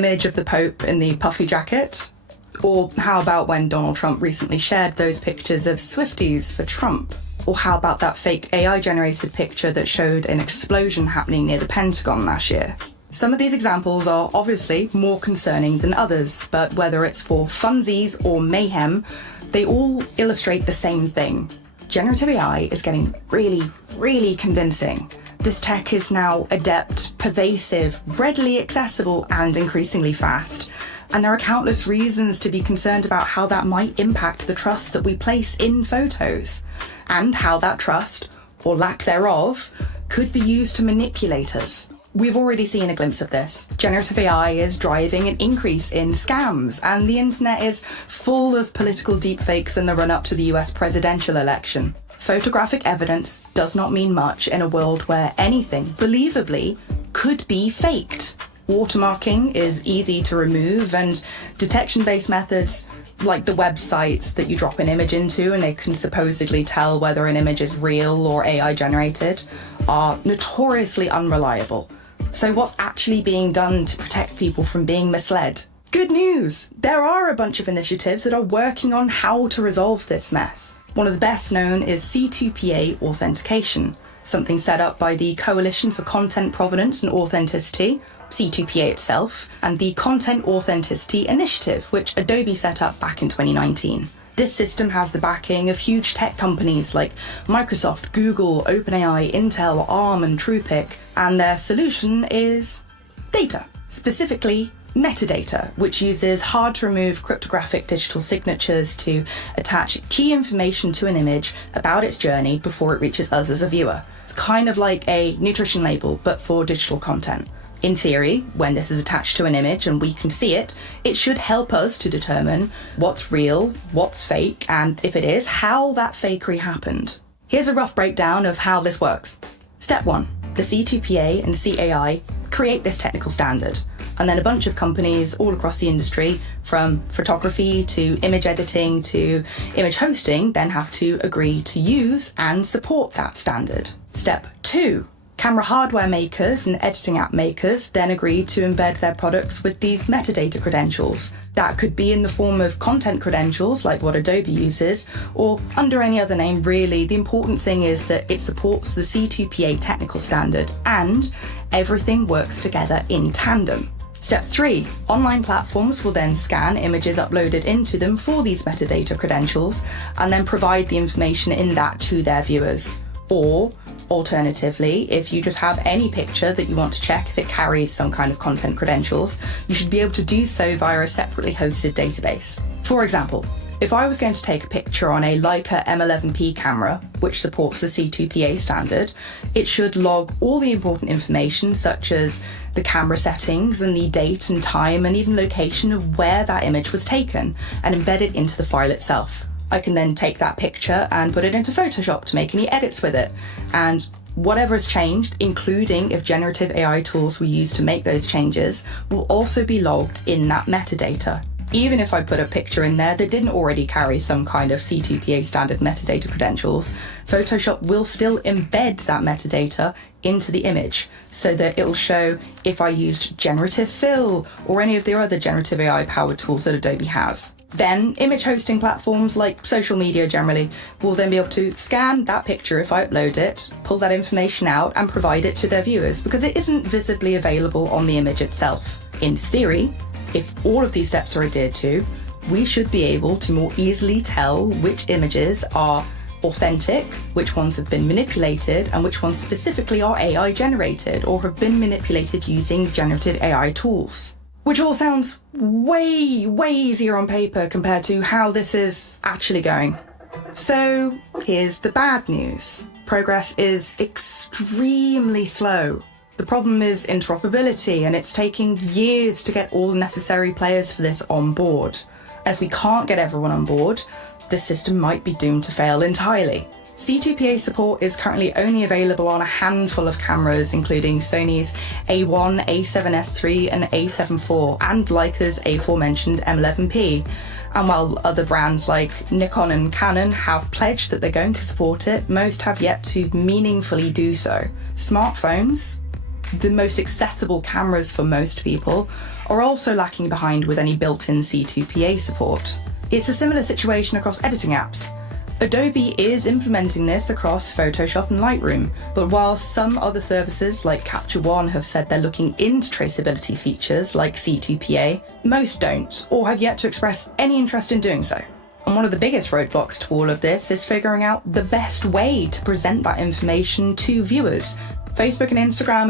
image of the Pope in the puffy jacket? Or how about when Donald Trump recently shared those pictures of Swifties for Trump? Or how about that fake AI-generated picture that showed an explosion happening near the Pentagon last year? Some of these examples are obviously more concerning than others, but whether it's for funsies or mayhem, they all illustrate the same thing. Generative AI is getting really, really convincing. This tech is now adept, pervasive, readily accessible, and increasingly fast. And there are countless reasons to be concerned about how that might impact the trust that we place in photos, and how that trust, or lack thereof, could be used to manipulate us. We've already seen a glimpse of this. Generative AI is driving an increase in scams, and the internet is full of political deepfakes in the run-up to the US presidential election. Photographic evidence does not mean much in a world where anything, believably, could be faked. Watermarking is easy to remove, and detection-based methods like the websites that you drop an image into and they can supposedly tell whether an image is real or AI generated are notoriously unreliable. So what's actually being done to protect people from being misled? Good news! There are a bunch of initiatives that are working on how to resolve this mess. One of the best known is C2PA authentication, something set up by the Coalition for Content Provenance and Authenticity, C2PA itself, and the Content Authenticity Initiative, which Adobe set up back in 2019. This system has the backing of huge tech companies like Microsoft, Google, OpenAI, Intel, ARM, and Truepic, and their solution is data, specifically metadata, which uses hard-to-remove cryptographic digital signatures to attach key information to an image about its journey before it reaches us as a viewer. It's kind of like a nutrition label, but for digital content. In theory, when this is attached to an image and we can see it, it should help us to determine what's real, what's fake, and if it is, how that fakery happened. Here's a rough breakdown of how this works. Step 1. The C2PA and CAI create this technical standard, and then a bunch of companies all across the industry, from photography to image editing to image hosting, then have to agree to use and support that standard. Step 2. Camera hardware makers and editing app makers then agree to embed their products with these metadata credentials. That could be in the form of content credentials, like what Adobe uses, or under any other name really. The important thing is that it supports the C2PA technical standard, and everything works together in tandem. Step 3. Online platforms will then scan images uploaded into them for these metadata credentials, and then provide the information in that to their viewers. Or, alternatively, if you just have any picture that you want to check if it carries some kind of content credentials, you should be able to do so via a separately hosted database. For example, if I was going to take a picture on a Leica M11P camera, which supports the C2PA standard, it should log all the important information such as the camera settings and the date and time and even location of where that image was taken, and embed it into the file itself. I can then take that picture and put it into Photoshop to make any edits with it. And whatever has changed, including if generative AI tools were used to make those changes, will also be logged in that metadata. Even if I put a picture in there that didn't already carry some kind of C2PA standard metadata credentials, Photoshop will still embed that metadata into the image so that it will show if I used generative fill or any of the other generative AI powered tools that Adobe has. Then image hosting platforms like social media generally will then be able to scan that picture if I upload it, pull that information out and provide it to their viewers because it isn't visibly available on the image itself. In theory, if all of these steps are adhered to, we should be able to more easily tell which images are authentic, which ones have been manipulated, and which ones specifically are AI generated or have been manipulated using generative AI tools. Which all sounds way, way easier on paper compared to how this is actually going. So here's the bad news. Progress is extremely slow. The problem is interoperability, and it's taking years to get all the necessary players for this on board. And if we can't get everyone on board, the system might be doomed to fail entirely. C2PA support is currently only available on a handful of cameras, including Sony's A1, A7S III, and A7 IV, and Leica's aforementioned M11P. And while other brands like Nikon and Canon have pledged that they're going to support it, most have yet to meaningfully do so. Smartphones the most accessible cameras for most people, are also lacking behind with any built-in C2PA support. It's a similar situation across editing apps. Adobe is implementing this across Photoshop and Lightroom, but while some other services like Capture One have said they're looking into traceability features like C2PA, most don't, or have yet to express any interest in doing so. And one of the biggest roadblocks to all of this is figuring out the best way to present that information to viewers. Facebook and Instagram are